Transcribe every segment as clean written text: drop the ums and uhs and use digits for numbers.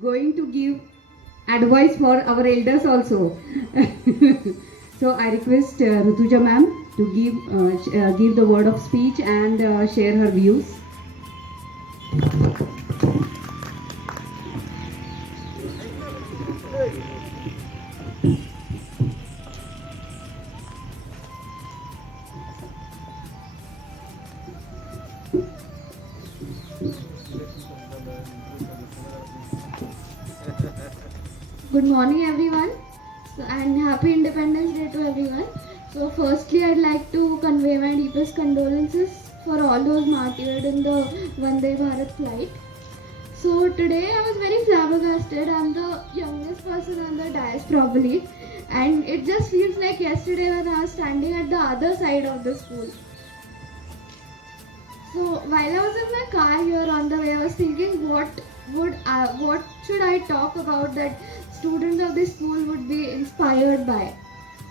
going to give advice for our elders also. So I request Rutuja ma'am to give the word of speech and share her views. Good morning, everyone, and happy Independence Day to everyone. So, firstly, I'd like to convey my deepest condolences for all those martyred in the Vande Bharat flight. So, today I was very flabbergasted. I'm the youngest person on the dais, probably, and it just feels like yesterday when I was standing at the other side of the school. So while I was in my car here on the way, I was thinking what should I talk about that students of this school would be inspired by.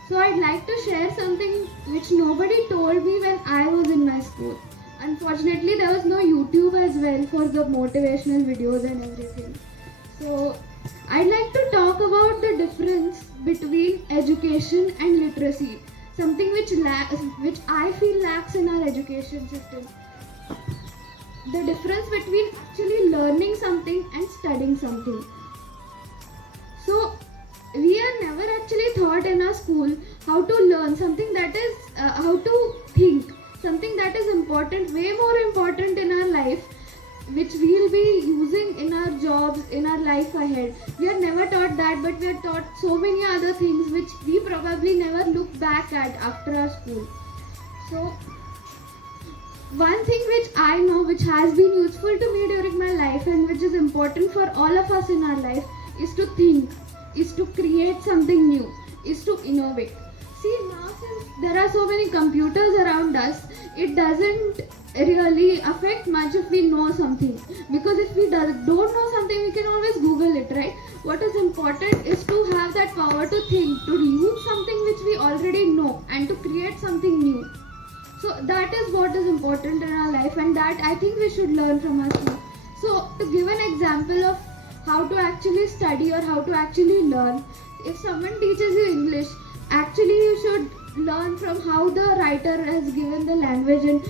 So I'd like to share something which nobody told me when I was in my school. Unfortunately, there was no YouTube as well for the motivational videos and everything. So I'd like to talk about the difference between education and literacy, something which I feel lacks in our education system. The difference between actually learning something and studying something. So we are never actually taught in our school how to learn something, that is how to think, something that is important, way more important in our life, which we'll be using in our jobs, in our life ahead. We are never taught that, but we are taught so many other things which we probably never look back at after our school. So one thing which I know which has been useful to me during my life and which is important for all of us in our life is to think, is to create something new, is to innovate. See, now since there are so many computers around us, it doesn't really affect much if we know something, because if we don't know something, we can always Google it, right? What is important is to have that power to think, to use something which we already know and to create something new. So that is what is important in our life, and that I think we should learn from our school. So to give an example of how to actually study or how to actually learn, if someone teaches you English, actually you should learn from how the writer has given the language, and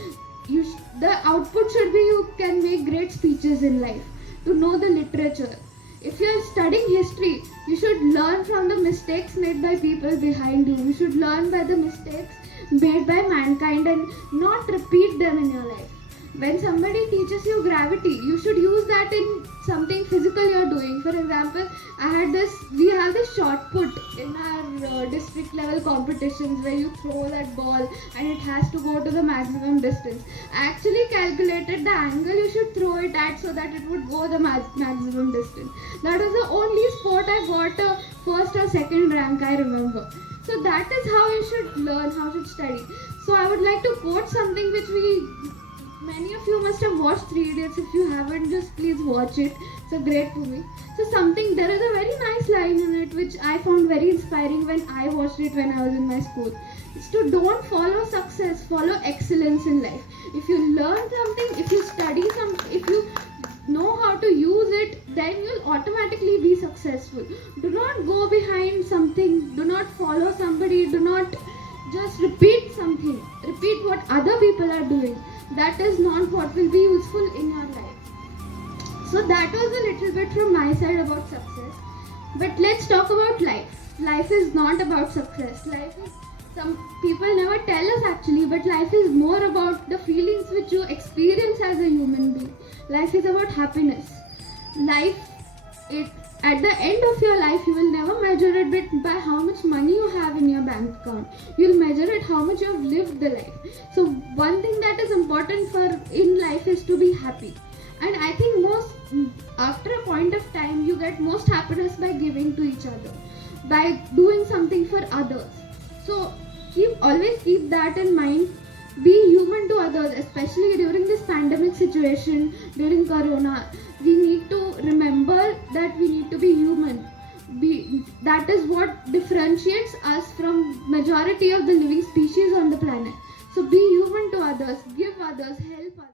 the output should be you can make great speeches in life, to know the literature. If you are studying history, you should learn from the mistakes made by people behind you. You should learn by the mistakes made by mankind and not repeat them in your life. When somebody teaches you gravity, you should use that in something physical you're doing. For example, we have this shot put in our district level competitions where you throw that ball and it has to go to the maximum distance. I actually calculated the angle you should throw it at so that it would go the maximum distance. That was the only sport I got a first or second rank, I remember. So that is how you should learn, how you should study. So I would like to quote something which many of you must have watched Three Idiots. If you haven't, just please watch it. It's a great movie. So there is a very nice line in it which I found very inspiring when I watched it when I was in my school. It's to don't follow success, follow excellence in life. If you learn something, if you study something, if you know how to use it, then you'll automatically be successful. Do not go behind something, do not follow somebody, do not just repeat something, repeat what other people are doing. That is not what will be useful in your life. So that was a little bit from my side about success. But let's talk about life. Life is not about success. Some people never tell us actually, but life is more about the feelings which you experience as a human being. Life is about happiness. At the end of your life, you will never measure it by how much money you have in your bank account. You'll measure it how much you have lived the life. So one thing that is important in life is to be happy. And I think after a point of time, you get most happiness by giving to each other, by doing something for others. So always keep that in mind. Be human to others, especially during this pandemic situation, during Corona. We need to remember that we need to be human. That is what differentiates us from majority of the living species on the planet. So be human to others, give others, help others.